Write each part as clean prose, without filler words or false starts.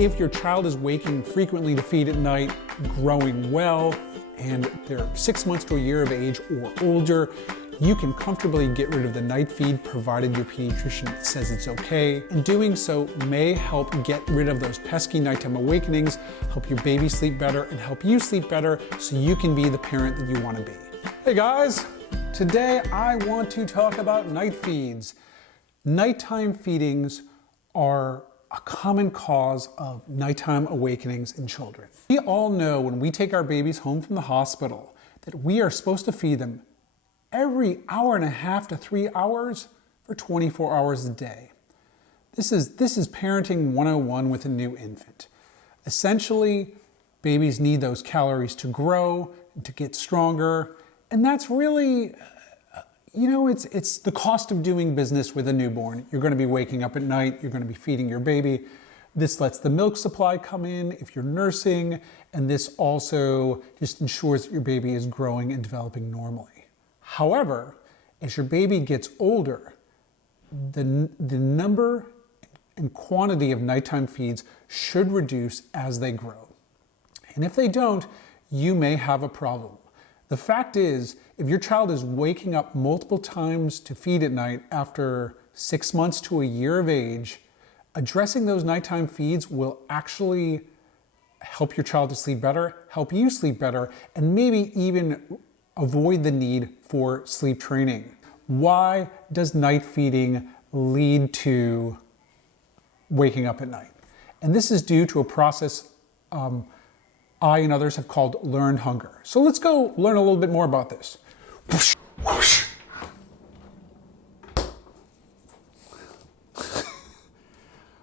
If your child is waking frequently to feed at night, growing well, and they're 6 months to a year of age or older, you can comfortably get rid of the night feed provided your pediatrician says it's okay. And doing so may help get rid of those pesky nighttime awakenings, help your baby sleep better, and help you sleep better so you can be the parent that you want to be. Hey guys, today I want to talk about night feeds. Nighttime feedings are a common cause of nighttime awakenings in children. We all know when we take our babies home from the hospital that we are supposed to feed them every hour and a half to 3 hours for 24 hours a day. This is parenting 101 with a new infant. Essentially, babies need those calories to grow and to get stronger, and that's really, it's the cost of doing business with a newborn. You're going to be waking up at night, you're going to be feeding your baby. This lets the milk supply come in if you're nursing, and this also just ensures that your baby is growing and developing normally. However, as your baby gets older, the number and quantity of nighttime feeds should reduce as they grow. And if they don't, you may have a problem. The fact is, if your child is waking up multiple times to feed at night after 6 months to a year of age, addressing those nighttime feeds will actually help your child to sleep better, help you sleep better, and maybe even avoid the need for sleep training. Why does night feeding lead to waking up at night? And this is due to a process I and others have called learned hunger. So let's go learn a little bit more about this. Whoosh, whoosh.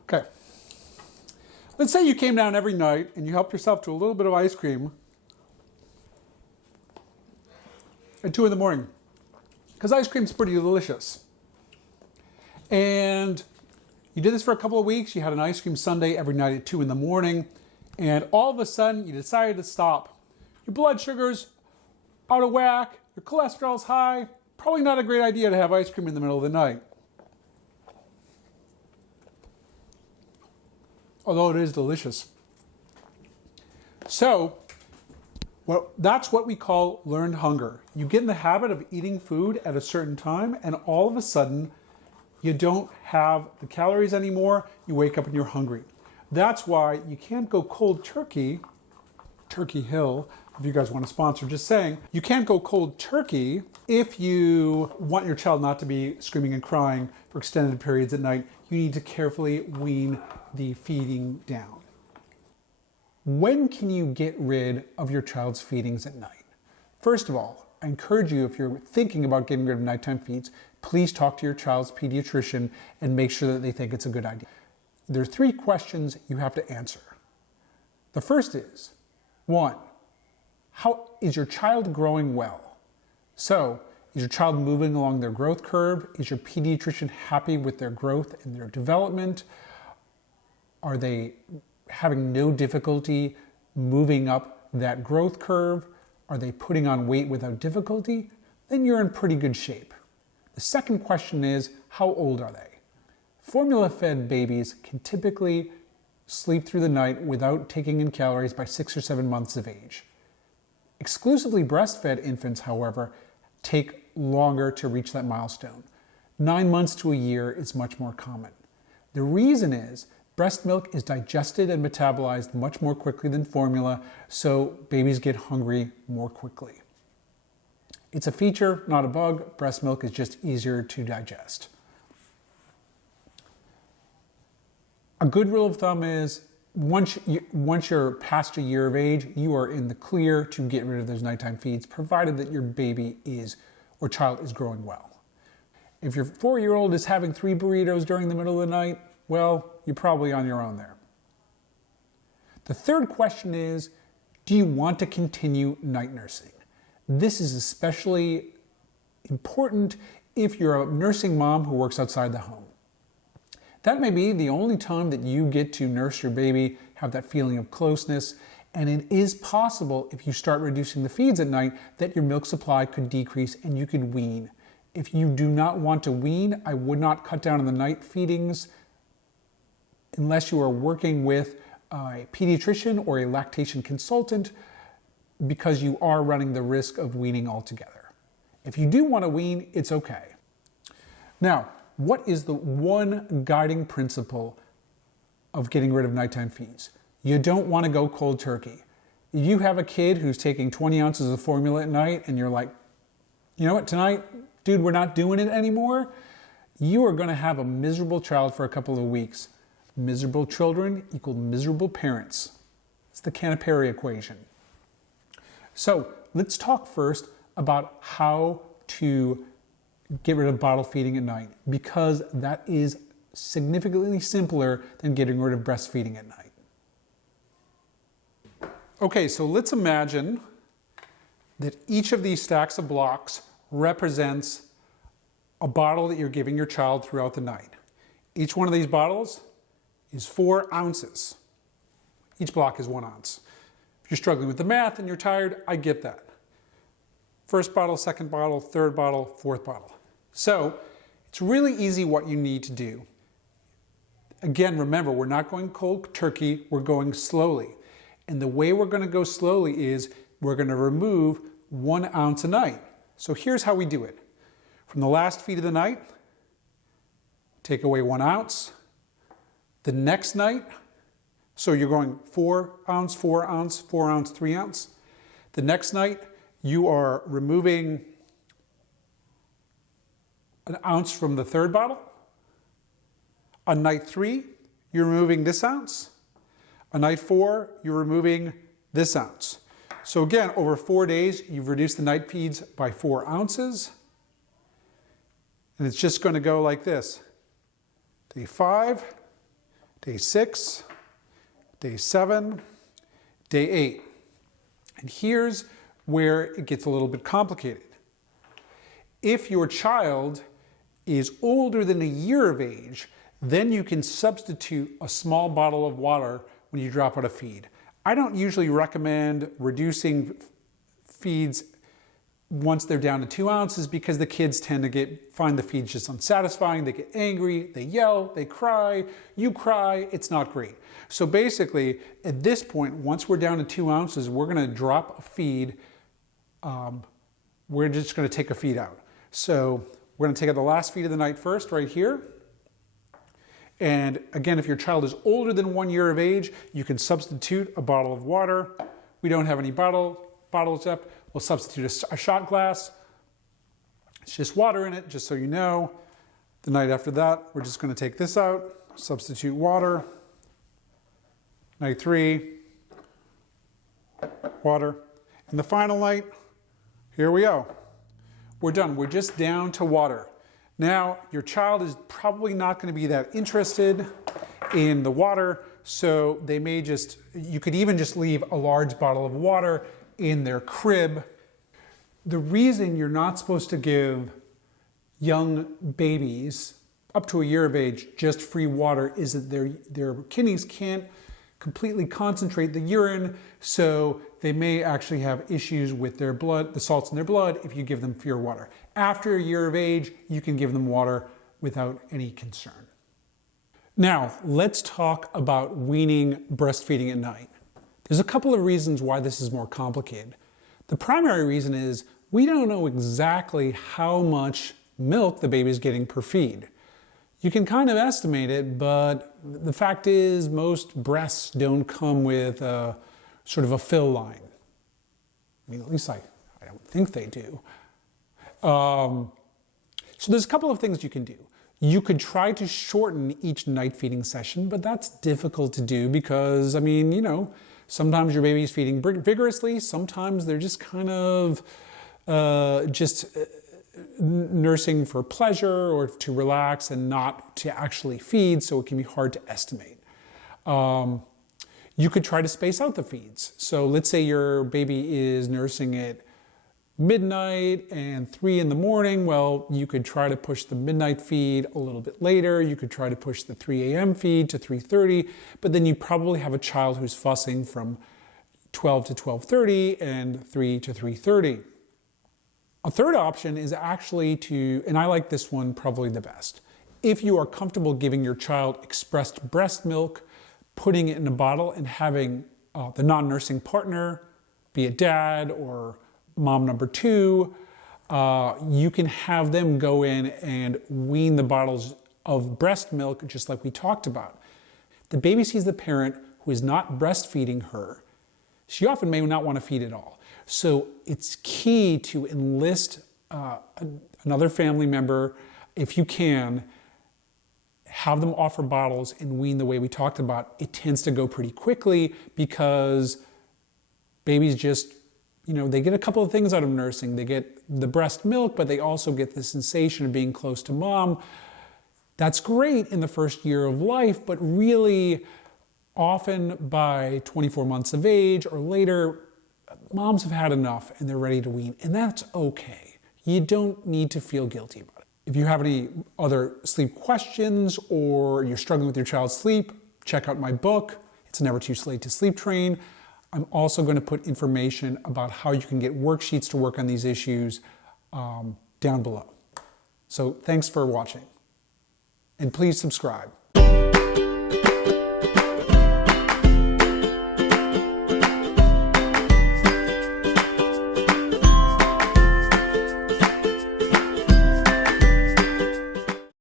Okay. Let's say you came down every night and you helped yourself to a little bit of ice cream at 2 in the morning, because ice cream's pretty delicious. And you did this for a couple of weeks. You had an ice cream sundae every night at 2 in the morning, and all of a sudden you decided to stop. Your blood sugar's out of whack, your cholesterol's high. Probably not a great idea to have ice cream in the middle of the night. Although it is delicious. So, well, that's what we call learned hunger. You get in the habit of eating food at a certain time, and all of a sudden, you don't have the calories anymore. You wake up and you're hungry. That's why you can't go cold turkey, Turkey Hill, if you guys want to sponsor, just saying, you can't go cold turkey if you want your child not to be screaming and crying for extended periods at night. You need to carefully wean the feeding down. When can you get rid of your child's feedings at night? First of all, I encourage you, if you're thinking about getting rid of nighttime feeds, please talk to your child's pediatrician and make sure that they think it's a good idea. There are 3 questions you have to answer. The first is, 1, how is your child growing well? So, is your child moving along their growth curve? Is your pediatrician happy with their growth and their development? Are they having no difficulty moving up that growth curve? Are they putting on weight without difficulty? Then you're in pretty good shape. The second question is, how old are they? Formula-fed babies can typically sleep through the night without taking in calories by 6 or 7 months of age. Exclusively breastfed infants, however, take longer to reach that milestone. 9 months to a year is much more common. The reason is breast milk is digested and metabolized much more quickly than formula, so babies get hungry more quickly. It's a feature, not a bug. Breast milk is just easier to digest. A good rule of thumb is once you're past a year of age, you are in the clear to get rid of those nighttime feeds, provided that your baby or child is growing well. If your 4-year-old is having 3 burritos during the middle of the night, well, you're probably on your own there. The third question is, do you want to continue night nursing? This is especially important if you're a nursing mom who works outside the home. That may be the only time that you get to nurse your baby, have that feeling of closeness, and it is possible if you start reducing the feeds at night that your milk supply could decrease and you could wean. If you do not want to wean, I would not cut down on the night feedings unless you are working with a pediatrician or a lactation consultant because you are running the risk of weaning altogether. If you do want to wean, it's okay. Now, what is the one guiding principle of getting rid of nighttime feeds? You don't want to go cold turkey. You have a kid who's taking 20 ounces of formula at night and you're like, you know what, tonight, dude, we're not doing it anymore. You are going to have a miserable child for a couple of weeks. Miserable children equal miserable parents. It's the Canapari Equation. So let's talk first about how to get rid of bottle feeding at night, because that is significantly simpler than getting rid of breastfeeding at night. Okay, so let's imagine that each of these stacks of blocks represents a bottle that you're giving your child throughout the night. Each one of these bottles is 4 ounces. Each block is 1 ounce. If you're struggling with the math and you're tired, I get that. First bottle, second bottle, third bottle, fourth bottle. So it's really easy what you need to do. Again, remember, we're not going cold turkey, we're going slowly. And the way we're going to go slowly is we're going to remove 1 ounce a night. So here's how we do it. From the last feed of the night, take away 1 ounce. The next night, so you're going 4 ounce, 4 ounce, 4 ounce, 3 ounce. The next night, you are removing 1 ounce from the third bottle. On night 3, you're removing this ounce. On night 4, you're removing this ounce. So again, over 4 days, you've reduced the night feeds by 4 ounces. And it's just going to go like this. Day 5, day 6, day 7, day 8. And here's where it gets a little bit complicated. If your child is older than a year of age, then you can substitute a small bottle of water when you drop out a feed. I don't usually recommend reducing feeds once they're down to 2 ounces because the kids tend to find the feeds just unsatisfying. They get angry, they yell, they cry, you cry, it's not great. So basically, at this point, once we're down to 2 ounces, we're gonna drop a feed. We're just gonna take a feed out. So we're gonna take out the last feed of the night first, right here. And again, if your child is older than 1 year of age, you can substitute a bottle of water. We don't have any bottles left. We'll substitute a shot glass. It's just water in it, just so you know. The night after that, we're just going to take this out, substitute water. Night 3, water. And the final night, here we go. We're done. We're just down to water. Now, your child is probably not going to be that interested in the water, so they may you could even just leave a large bottle of water in their crib. The reason you're not supposed to give young babies up to a year of age just free water is that their kidneys can't completely concentrate the urine, so they may actually have issues with their blood, the salts in their blood, if you give them pure water. After a year of age, you can give them water without any concern. Now, let's talk about weaning breastfeeding at night. There's a couple of reasons why this is more complicated. The primary reason is we don't know exactly how much milk the baby's getting per feed. You can kind of estimate it, but the fact is most breasts don't come with sort of a fill line. I mean, at least I don't think they do. So there's a couple of things you can do. You could try to shorten each night feeding session, but that's difficult to do because, I mean, you know, sometimes your baby's feeding vigorously, sometimes they're just kind of nursing for pleasure or to relax and not to actually feed, so it can be hard to estimate. You could try to space out the feeds. So let's say your baby is nursing at midnight and 3 in the morning. Well, you could try to push the midnight feed a little bit later. You could try to push the 3 a.m. feed to 3:30, but then you probably have a child who's fussing from 12 to 12:30 and 3 to 3:30. A third option is actually and I like this one probably the best. If you are comfortable giving your child expressed breast milk, putting it in a bottle and having the non-nursing partner, be it dad or mom number 2, you can have them go in and wean the bottles of breast milk, just like we talked about. The baby sees the parent who is not breastfeeding her. She often may not want to feed at all. So it's key to enlist another family member, if you can, have them offer bottles and wean the way we talked about. It tends to go pretty quickly because babies just, they get a couple of things out of nursing. They get the breast milk, but they also get the sensation of being close to mom. That's great in the first year of life, but really often by 24 months of age or later, moms have had enough and they're ready to wean, and that's okay. You don't need to feel guilty about it. If you have any other sleep questions or you're struggling with your child's sleep, check out my book. It's Never Too Late to Sleep Train. I'm also going to put information about how you can get worksheets to work on these issues down below. So thanks for watching. And please subscribe.